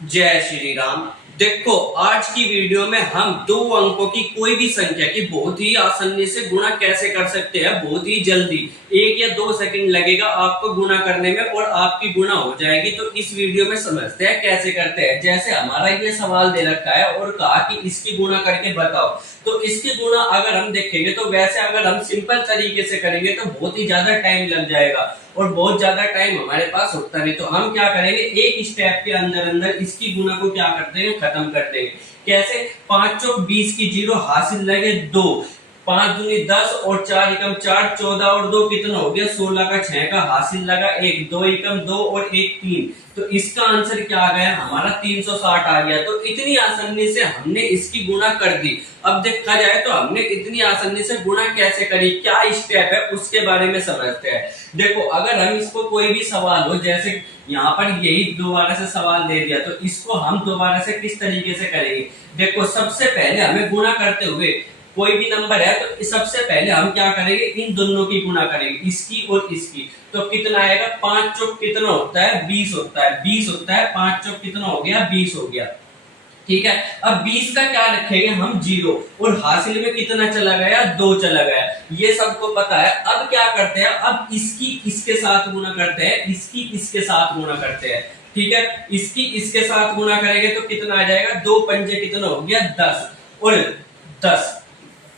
जय श्री राम। देखो, आज की वीडियो में हम दो अंकों की कोई भी संख्या की बहुत ही आसानी से गुणा कैसे कर सकते हैं। बहुत ही जल्दी 1 या 2 सेकंड लगेगा आपको गुणा करने में और आपकी गुणा हो जाएगी। तो इस वीडियो में समझते हैं कैसे करते हैं। जैसे हमारा ये सवाल दे रखा है और कहा कि इसकी गुणा करके बताओ, तो इसकी गुणा अगर हम देखेंगे तो वैसे अगर हम सिंपल तरीके से करेंगे तो बहुत ही ज्यादा टाइम लग जाएगा और बहुत ज्यादा टाइम हमारे पास होता नहीं। तो हम क्या करेंगे, एक स्टेप के अंदर अंदर इसकी गुणा को क्या करते हैं, खत्म कर देंगे। कैसे? 5 चौक 20 की 0 हासिल लगे 2, 5 दूनी 10 और 4 एकम 4, 14 और 2 कितना हो गया 16 का 6 का हासिल लगा 1, 2 एकम 2 और 1 3। तो इसका आंसर क्या आ गया हमारा 360 आ गया। तो इतनी आसानी से हमने इसकी गुणा कर दी। अब देखा जाए तो हमने इतनी आसानी से गुणा कैसे करी, क्या स्टेप है उसके बारे में समझते हैं। देखो, अगर हम इसको कोई भी सवाल हो, जैसे यहाँ पर यही दोबारा से सवाल दे दिया, तो इसको हम दोबारा से किस तरीके से करेंगे। देखो, सबसे पहले हमें गुणा करते हुए कोई भी नंबर है तो सबसे पहले हम क्या करेंगे, इन दोनों की गुणा करेंगे, इसकी और इसकी। तो कितना आएगा, 5 चौक कितना होता है 20 होता है, 20 होता है, 5 चौक कितना हो गया 20 हो गया। ठीक है, अब 20 का क्या रखेंगे हम 0 और हासिल में कितना चला गया 2 चला गया, ये सबको पता है। अब क्या करते हैं, अब इसकी इसके साथ गुणा करते हैं, इसकी इसके साथ गुणा करते हैं। ठीक है, इसकी इसके साथ गुणा करेंगे तो कितना आ जाएगा, 2 पंजे कितना हो गया 10 और 10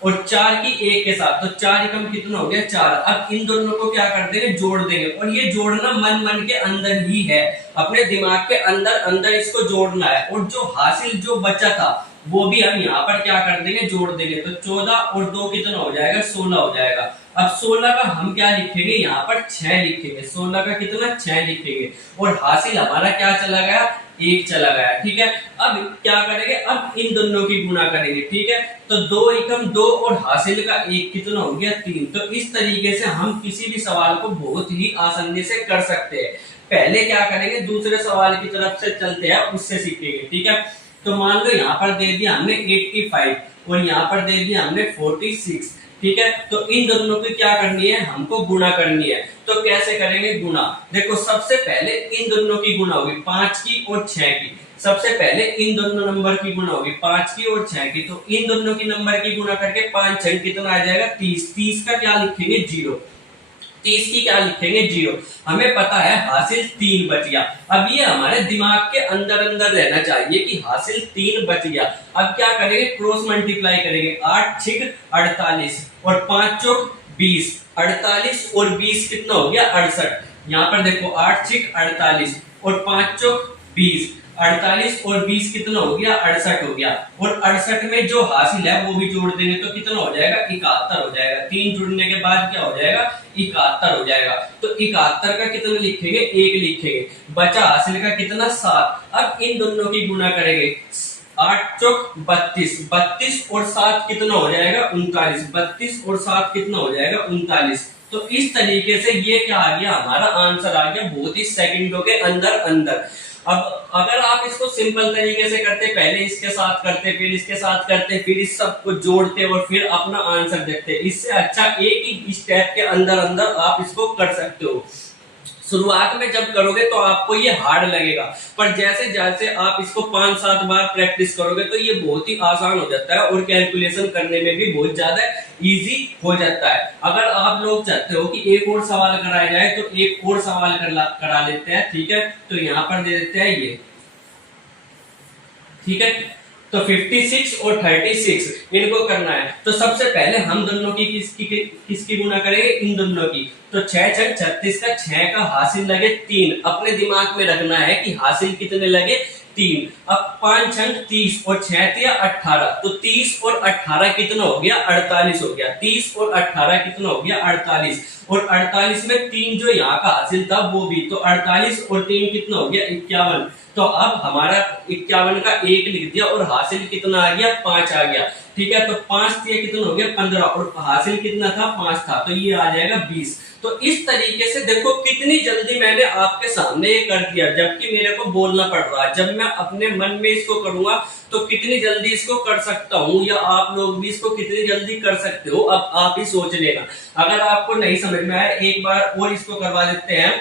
और 4 की 1 के साथ, तो 4 एकम कितना हो गया 4। अब इन दोनों को क्या कर देंगे, जोड़ देंगे। और ये जोड़ना मन मन के अंदर ही है, अपने दिमाग के अंदर अंदर इसको जोड़ना है। और जो हासिल जो बचा था वो भी हम यहाँ पर क्या कर देंगे, जोड़ देंगे। तो 14 और 2 कितना हो जाएगा 16 हो जाएगा। अब 16 का हम क्या लिखेंगे, यहाँ पर 6 लिखेंगे। 16 का कितना 6 लिखेंगे और हासिल हमारा क्या चला गया 1 चला गया। ठीक है, अब क्या करेंगे, अब इन दोनों की गुणा करेंगे। ठीक है, तो 2 एकम 2 और हासिल का 1 कितना हो गया 3। तो इस तरीके से हम किसी भी सवाल को बहुत ही आसानी से कर सकते हैं। पहले क्या करेंगे, दूसरे सवाल की तरफ से चलते हैं, उससे सीखेंगे। ठीक है, तो मान लो यहाँ पर दे दिया हमने 85 और यहाँ पर दे दिया हमने 46। ठीक है, तो इन दोनों की क्या करनी है, हमको गुणा करनी है। तो कैसे करेंगे गुणा, देखो सबसे पहले इन दोनों की गुणा होगी 5 की और 6 की। सबसे पहले इन दोनों नंबर की गुणा होगी 5 की और 6 की। तो इन दोनों की नंबर की गुणा करके 5 6 कितना आ जाएगा 30। 30 का क्या लिखेंगे 0। 30 की क्या लिखेंगे 0। हमें पता है हासिल 3 बच गया। अब ये हमारे दिमाग के अंदर अंदर रहना चाहिए कि हासिल 3 बच गया। अब क्या करेंगे, क्रॉस मल्टीप्लाई करेंगे। 8 6 48 और 5 चौक 20। 48 और 20 कितना हो गया 68। यहाँ पर देखो 8 6 48 और 5 चौक 20। 48 और 20 कितना हो गया 68 हो गया। और 68 में जो हासिल है वो भी जोड़ देंगे तो कितना हो जाएगा 71 हो जाएगा। 3 जुड़ने के बाद क्या हो जाएगा 71 हो जाएगा। तो 71 का कितना लिखेंगे 1 लिखेंगे। बचा हासिल का कितना 7। अब इन दोनों की गुणा करेंगे। 8 चौक 32। 32 और 7 कितना हो जाएगा 39। 32 और 7 कितना हो जाएगा 39। तो इस तरीके से ये क्या आ गया, हमारा आंसर आ गया बहुत ही सेकंडों के अंदर अंदर। अब अगर आप इसको सिंपल तरीके से करते, पहले इसके साथ करते, फिर इसके साथ करते, फिर इस सब को जोड़ते और फिर अपना आंसर देखते, इससे अच्छा एक ही स्टेप के अंदर अंदर आप इसको कर सकते हो। शुरुआत में जब करोगे तो आपको ये हार्ड लगेगा, पर जैसे जैसे आप इसको 5-7 बार प्रैक्टिस करोगे तो ये बहुत ही आसान हो जाता है और कैलकुलेशन करने में भी बहुत ज्यादा इजी हो जाता है। अगर आप लोग चाहते हो कि एक और सवाल कराया जाए तो एक और सवाल करा लेते हैं। ठीक है, तो यहाँ पर दे देते हैं ये। ठीक है, तो 56 और 36 इनको करना है। तो सबसे पहले हम दोनों की किसकी गुणा करेंगे, इन दोनों की। तो 6 6 36 का 6 का हासिल लगे 3। अपने दिमाग में रखना है कि हासिल कितने लगे 3। अब 5 6 30 और 6 3 18। तो 30 और 18 कितना हो गया 48 हो गया। 30 और 18 कितना हो गया 48। और 48 में 3 जो यहाँ का हासिल था वो भी, तो 48 और 3 कितना हो गया 51। तो अब हमारा 51 का 1 लिख दिया और हासिल कितना आ गया 5 आ गया। ठीक है, तो 5 दिया कितना हो गया 15 और हासिल कितना था 5 था, तो ये आ जाएगा 20। तो इस तरीके से देखो कितनी जल्दी मैंने आपके सामने ये कर दिया, जबकि मेरे को बोलना पड़ रहा है। जब मैं अपने मन में इसको करूंगा तो कितनी जल्दी इसको कर सकता हूँ, या आप लोग भी इसको कितनी जल्दी कर सकते हो, अब आप ही सोच लेना। अगर आपको नहीं समझ में आया एक बार और इसको करवा देते हैं।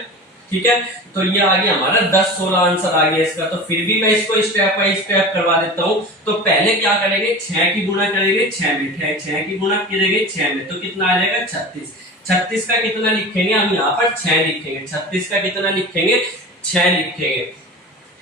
ठीक है, तो ये आ गया हमारा 10-16 आंसर आ गया इसका। तो फिर भी मैं इसको स्टेप बाय स्टेप करवा देता हूं। तो पहले क्या करेंगे, 6 की गुणा करेंगे 6 में, 6 की गुणा करेंगे 6 में, तो कितना आ जाएगा 36। 36 का कितना लिखेंगे हम यहाँ पर 6 लिखेंगे, 36 का कितना लिखेंगे 6 लिखेंगे।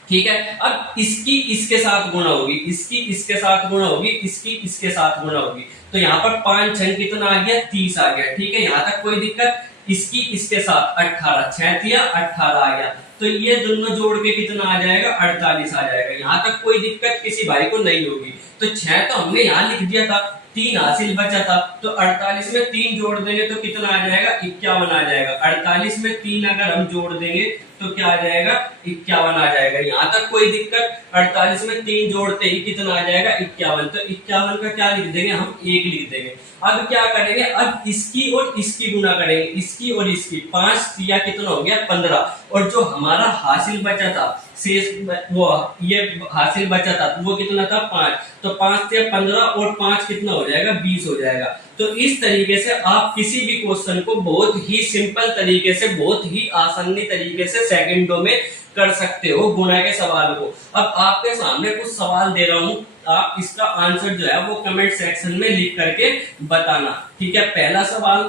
ठीक है, अब इसकी इसके साथ गुणा होगी, इसकी इसके साथ गुणा होगी, इसकी इसके साथ गुणा होगी, तो यहाँ पर 5 6 कितना आ गया 30 आ गया। ठीक है, यहाँ तक कोई दिक्कत। इसकी इसके साथ 18, 6 तिया 18 आ गया, तो ये दोनों जोड़ के कितना आ जाएगा 48 आ जाएगा। यहाँ तक कोई दिक्कत किसी भाई को नहीं होगी। तो 6 तो हमने यहाँ लिख दिया था, 3 हासिल बचा था, तो 48 में 3 जोड़ देंगे तो कितना आ जाएगा 51 आ जाएगा। 48 में 3 अगर हम जोड़ देंगे तो क्या आ जाएगा 51 आ जाएगा। यहाँ तक कोई दिक्कत। 48 में 3 जोड़ते ही कितना आ जाएगा 51, तो 51 का क्या लिख देंगे हम 1 लिख देंगे। अब क्या करेंगे, अब इसकी और इसकी गुणा करेंगे, इसकी और इसकी, 5 तिया कितना हो गया 15, और जो हमारा हासिल बचा था शेष वो ये हासिल बचा था वो कितना था 5, तो 5 तिया 15 और 5 कितना हो जाएगा 20 हो जाएगा। तो इस तरीके से आप किसी भी क्वेश्चन को बहुत ही सिंपल तरीके से, बहुत ही आसानी तरीके से सेकंडों में कर सकते हो गुणा के सवाल को। अब आपके सामने कुछ सवाल दे रहा हूं, आप इसका आंसर जो है वो कमेंट सेक्शन में लिख करके बताना। ठीक है, पहला सवाल,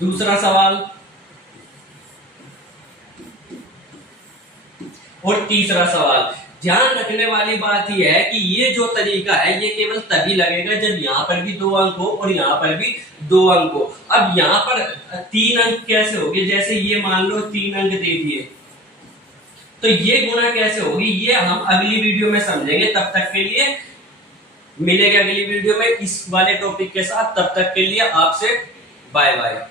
दूसरा सवाल और तीसरा सवाल। ध्यान रखने वाली बात यह है कि ये जो तरीका है ये केवल तभी लगेगा जब यहाँ पर भी 2 अंक हो और यहाँ पर भी 2 अंक हो। अब यहाँ पर 3 अंक कैसे होंगे, जैसे ये मान लो 3 अंक दे दिए, तो ये गुणा कैसे होगी ये हम अगली वीडियो में समझेंगे। तब तक के लिए मिलेंगे अगली वीडियो में इस वाले टॉपिक के साथ। तब तक के लिए आपसे बाय बाय।